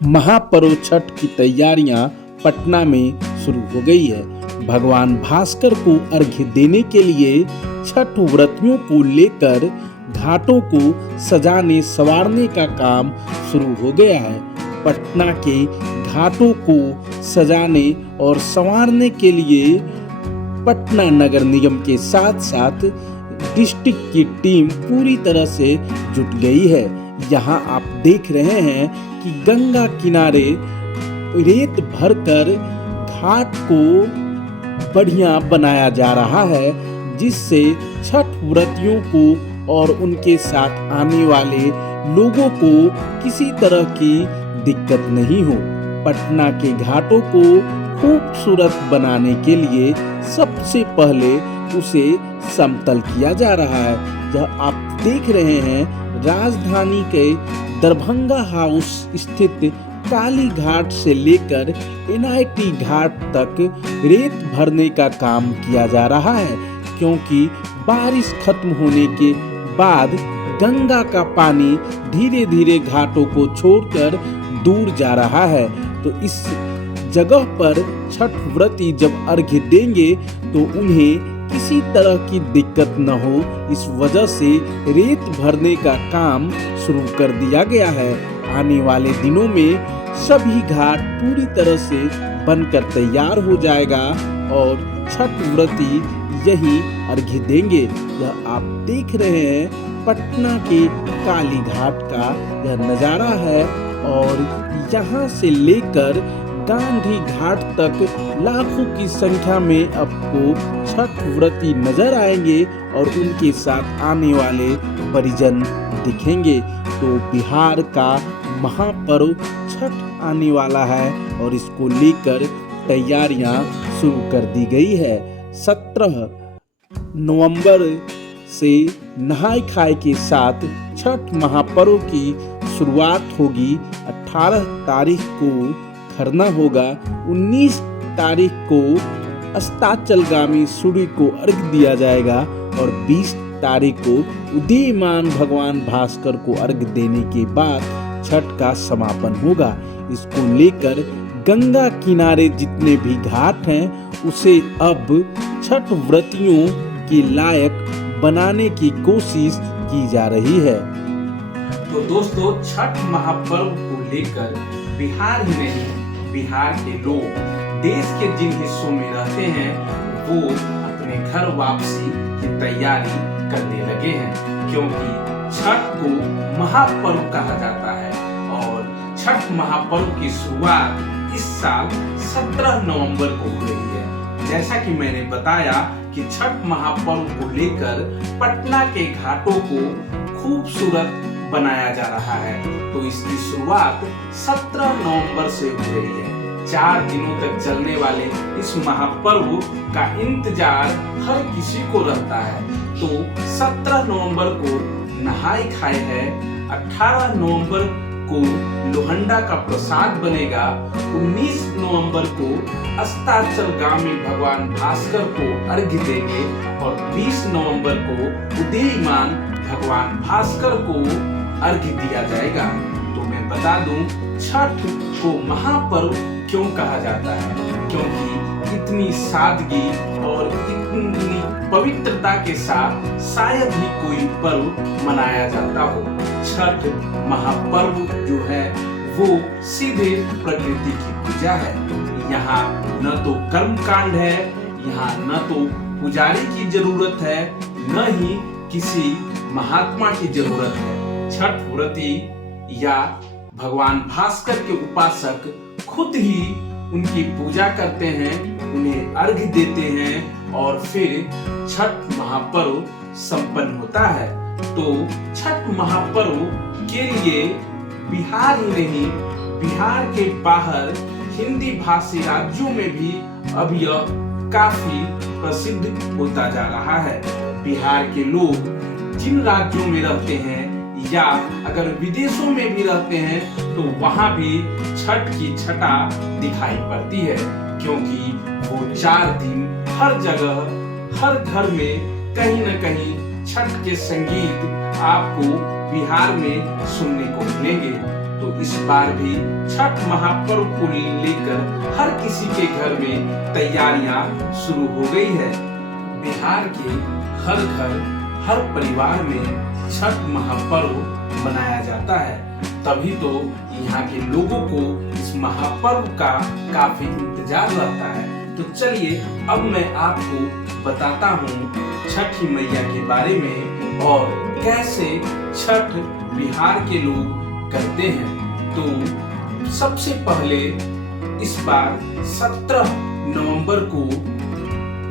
महापर्व छठ की तैयारियां पटना में शुरू हो गई है। भगवान भास्कर को अर्घ्य देने के लिए छठ व्रतियों को लेकर घाटों को सजाने संवारने का काम शुरू हो गया है। पटना के घाटों को सजाने और संवारने के लिए पटना नगर निगम के साथ साथ डिस्ट्रिक्ट की टीम पूरी तरह से जुट गई है। यहाँ आप देख रहे हैं कि गंगा किनारे रेत भरकर घाट को बढ़िया बनाया जा रहा है, जिससे छठ व्रतियों को और उनके साथ आने वाले लोगों को किसी तरह की दिक्कत नहीं हो। पटना के घाटों को खूबसूरत बनाने के लिए सबसे पहले उसे समतल किया जा रहा है। जहाँ आप देख रहे हैं, राजधानी के दरभंगा हाउस स्थित काली घाट से लेकर एनआईटी घाट तक रेत भरने का काम किया जा रहा है, क्योंकि बारिश खत्म होने के बाद गंगा का पानी धीरे धीरे घाटों को छोड़कर दूर जा रहा है। तो इस जगह पर छठ व्रती जब अर्घ्य देंगे तो उन्हें किसी तरह की दिक्कत न हो, इस वजह से रेत भरने का काम शुरू कर दिया गया है। आने वाले दिनों में सभी घाट पूरी तरह से बनकर तैयार हो जाएगा और छठ व्रती यही अर्घ्य देंगे। यह आप देख रहे हैं पटना के काली घाट का यह नज़ारा है और यहाँ से लेकर गांधी घाट तक लाखों की संख्या में आपको छठ व्रती नजर आएंगे और उनके साथ आने वाले परिजन दिखेंगे। तो बिहार का महापर्व छठ आने वाला है और इसको लेकर तैयारियां शुरू कर दी गई है। 17 नवंबर से नहाय खाए के साथ छठ महापर्व की शुरुआत होगी। 18 तारीख को खरना होगा, 19 तारीख को अस्ताचलगामी सूर्य को अर्घ्य दिया जाएगा और 20 तारीख को उदीयमान भगवान भास्कर को अर्घ्य देने के बाद छठ का समापन होगा। इसको लेकर गंगा किनारे जितने भी घाट हैं उसे अब छठ व्रतियों के लायक बनाने की कोशिश की जा रही है। तो दोस्तों, छठ महापर्व को लेकर बिहार ही नहीं, बिहार के लोग देश के जिन हिस्सों में रहते हैं वो अपने घर वापसी की तैयारी करने लगे हैं, क्योंकि छठ को महापर्व कहा जाता है और छठ महापर्व की शुरुआत इस साल 17 नवंबर को हो रही है। जैसा कि मैंने बताया कि छठ महापर्व को लेकर पटना के घाटों को खूबसूरत बनाया जा रहा है, तो इसकी शुरुआत 17 नवंबर से हो रही है। 4 दिनों तक चलने वाले इस महापर्व का इंतजार हर किसी को रहता है। तो 17 नवंबर को नहाय खाए है, 18 नवंबर को लोहंडा का प्रसाद बनेगा, 19 नवंबर को अस्ताचलगामी भगवान भास्कर को अर्घ्य देंगे और 20 नवंबर को उदीयमान भगवान भास्कर को अर्घ्य दिया जाएगा। तो मैं बता दूं, छठ को महापर्व क्यों कहा जाता है, क्योंकि इतनी सादगी और इतनी पवित्रता के साथ शायद ही कोई पर्व मनाया जाता हो। छठ महापर्व जो है वो सीधे प्रकृति की पूजा है। यहाँ न तो कर्मकांड है, यहाँ न तो पुजारी की जरूरत है, न ही किसी महात्मा की जरूरत है। छठ व्रती या भगवान भास्कर के उपासक खुद ही उनकी पूजा करते हैं, उन्हें अर्घ्य देते हैं और फिर छठ महापर्व संपन्न होता है। तो छठ महापर्व के लिए बिहार ही नहीं, बिहार के बाहर हिंदी भाषी राज्यों में भी अब यह काफी प्रसिद्ध होता जा रहा है। बिहार के लोग जिन राज्यों में रहते हैं या अगर विदेशों में भी रहते हैं तो वहां भी छठ की छटा दिखाई पड़ती है, क्योंकि वो 4 दिन हर जगह हर घर में कहीं न कहीं छठ के संगीत आपको बिहार में सुनने को मिलेंगे। तो इस बार भी छठ महापर्व को लेकर हर किसी के घर में तैयारियां शुरू हो गई है। बिहार के हर घर, हर परिवार में छठ महापर्व मनाया जाता है, तभी तो यहाँ के लोगों को इस महापर्व का काफी इंतजार रहता है। तो चलिए अब मैं आपको बताता हूँ छठ मैया के बारे में और कैसे छठ बिहार के लोग करते हैं। तो सबसे पहले इस बार 17 नवंबर को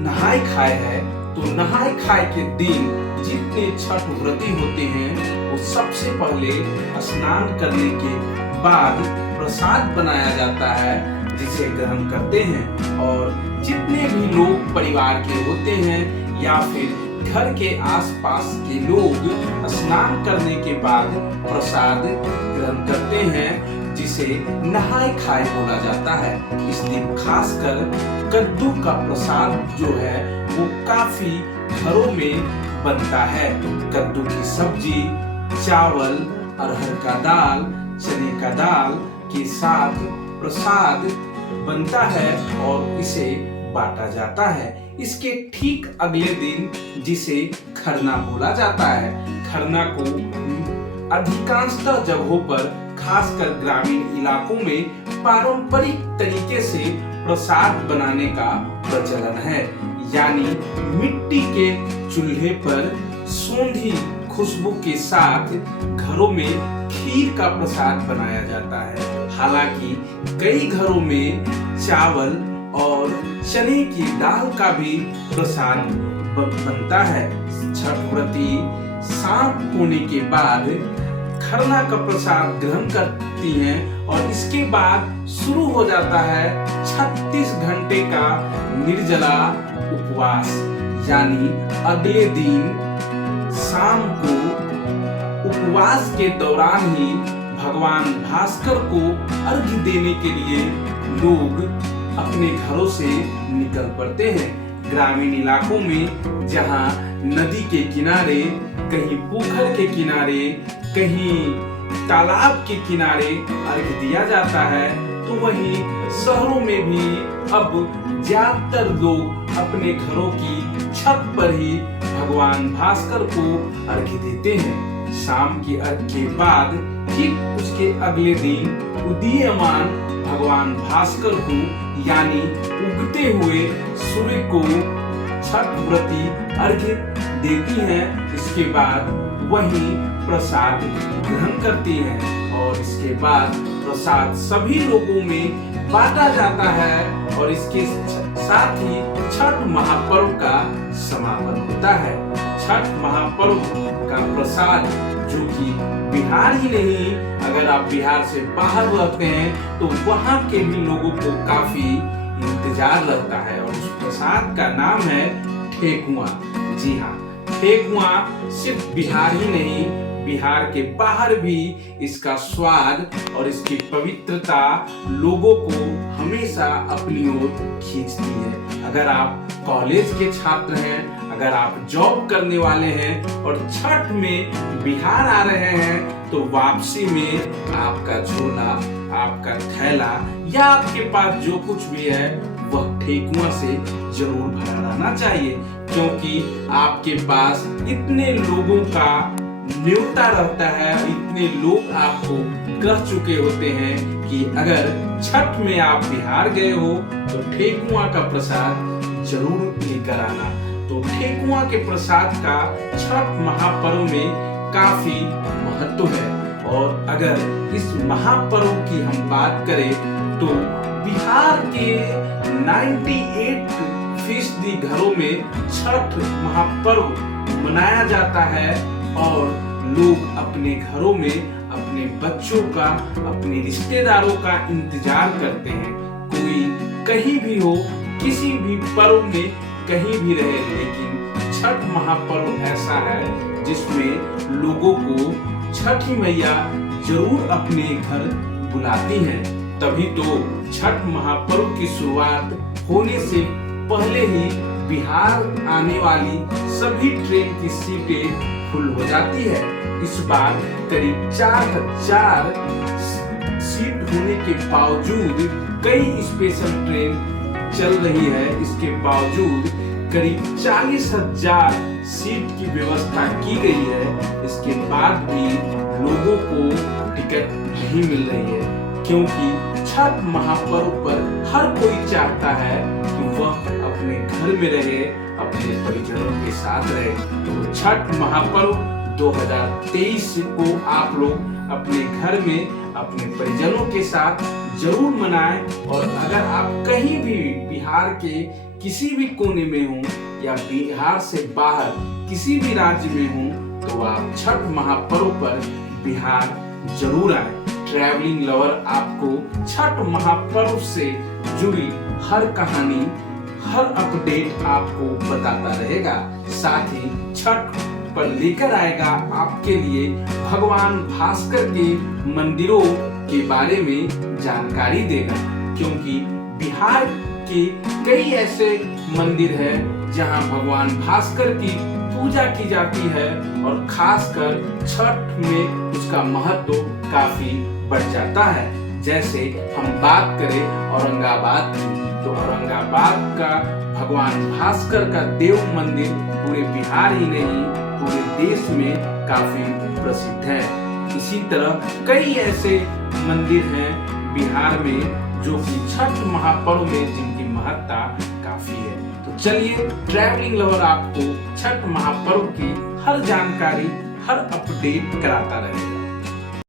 नहाय खाए है। तो नहाय खाए के दिन जितने छठ व्रती होते हैं वो सबसे पहले स्नान करने के बाद प्रसाद बनाया जाता है, जिसे ग्रहण करते हैं। और जितने भी लोग परिवार के होते हैं या फिर घर के आसपास के लोग स्नान करने के बाद प्रसाद ग्रहण करते हैं, जिसे नहाय खाए बोला जाता है। इस दिन खासकर कद्दू का प्रसाद जो है वो काफी घरों में बनता है। कद्दू की सब्जी, चावल, अरहर का दाल, चने का दाल के साथ प्रसाद बनता है और इसे बांटा जाता है। इसके ठीक अगले दिन जिसे खरना बोला जाता है, खरना को अधिकांशतः जगहों पर खासकर ग्रामीण इलाकों में पारंपरिक तरीके से प्रसाद बनाने का प्रचलन है, यानी मिट्टी के चूल्हे पर सोंधी खुशबू के साथ घरों में खीर का प्रसाद बनाया जाता है। हालांकि कई घरों में चावल और चने की दाल का भी प्रसाद बनता है। छठ व्रती शाम होने के बाद खरना का प्रसाद ग्रहण करती हैं और इसके बाद शुरू हो जाता है 36 घंटे का निर्जला उपवास, यानी अगले दिन शाम को उपवास के दौरान ही भगवान भास्कर को अर्घ्य देने के लिए लोग अपने घरों से निकल पड़ते हैं। ग्रामीण इलाकों में जहां नदी के किनारे, कहीं पोखर के किनारे, कहीं तालाब के किनारे अर्घ्य दिया जाता है, तो वहीं शहरों में भी अब ज्यादातर लोग अपने घरों की छत पर ही भगवान भास्कर को अर्घ्य देते हैं। शाम के अर्घ्य के बाद ठीक उसके अगले दिन उदीयमान भगवान भास्कर को, यानी उगते हुए सूर्य को छठ व्रती अर्घ्य देती हैं। इसके बाद वही प्रसाद ग्रहण करती हैं और इसके बाद प्रसाद सभी लोगों में बांटा जाता है और इसके साथ ही छठ महापर्व का समापन होता है। छठ महापर्व का प्रसाद जो कि बिहार ही नहीं, अगर आप बिहार से बाहर रहते हैं तो वहाँ के भी लोगों को काफी इंतजार रहता है और उस प्रसाद का नाम है ठेकुआ। जी हाँ, ठेकुआ सिर्फ बिहार ही नहीं, बिहार के बाहर भी इसका स्वाद और इसकी पवित्रता लोगों को हमेशा अपनी ओर खींचती है। अगर आप कॉलेज के छात्र हैं, अगर आप जॉब करने वाले हैं और छठ में बिहार आ रहे हैं, तो वापसी में आपका झोला, आपका थैला या आपके पास जो कुछ भी है वह ठेकुआ से जरूर भरा रहना चाहिए, क्योंकि आपके पास इतने लोगों का न्योता रहता है, इतने लोग आपको कह चुके होते हैं कि अगर छठ में आप बिहार गए हो तो ठेकुआ का प्रसाद जरूर लेकर आना। तो ठेकुआ के प्रसाद का छठ महापर्व में काफी महत्व है। और अगर इस महापर्व की हम बात करें तो बिहार के 98% घरों में छठ महापर्व मनाया जाता है और लोग अपने घरों में अपने बच्चों का, अपने रिश्तेदारों का इंतजार करते हैं। कोई कहीं भी हो, किसी भी पर्व में कहीं भी रहे, लेकिन छठ महापर्व ऐसा है जिसमें लोगों को छठी मैया जरूर अपने घर बुलाती हैं। तभी तो छठ महापर्व की शुरुआत होने से पहले ही बिहार आने वाली सभी ट्रेन की सीटें फुल हो जाती है। इस बार करीब 4000 होने के बावजूद कई स्पेशल ट्रेन चल रही है, इसके बावजूद करीब 40,000 सीट की व्यवस्था की गई है, इसके बाद भी लोगों को टिकट नहीं मिल रही है। क्योंकि छठ महापर्व पर हर कोई चाहता है कि वह अपने घर में रहे, अपने परिजनों के साथ रहे। तो छठ महापर्व 2023 को आप लोग अपने घर में अपने परिजनों के साथ जरूर मनाएं। और अगर आप कहीं भी बिहार के किसी भी कोने में हो या बिहार से बाहर किसी भी राज्य में हो तो आप छठ महापर्व पर बिहार जरूर आए। ट्रैवलिंग लवर आपको छठ महापर्व से जुड़ी हर कहानी, हर अपडेट आपको बताता रहेगा। साथ ही छठ पर लेकर आएगा आपके लिए भगवान भास्कर के मंदिरों के बारे में जानकारी देगा। क्योंकि बिहार के कई ऐसे मंदिर हैं जहां भगवान भास्कर की पूजा की जाती है और खासकर छठ में उसका महत्व काफी बढ़ जाता है। जैसे हम बात करें औरंगाबाद की, तो औरंगाबाद का भगवान भास्कर का देव मंदिर पूरे बिहार ही नहीं पूरे देश में काफी प्रसिद्ध है। इसी तरह कई ऐसे मंदिर हैं बिहार में जो कि छठ महापर्व में जिनकी महत्ता काफी है। तो चलिए ट्रैवलिंग लवर आपको छठ महापर्व की हर जानकारी, हर अपडेट कराता रहेगा।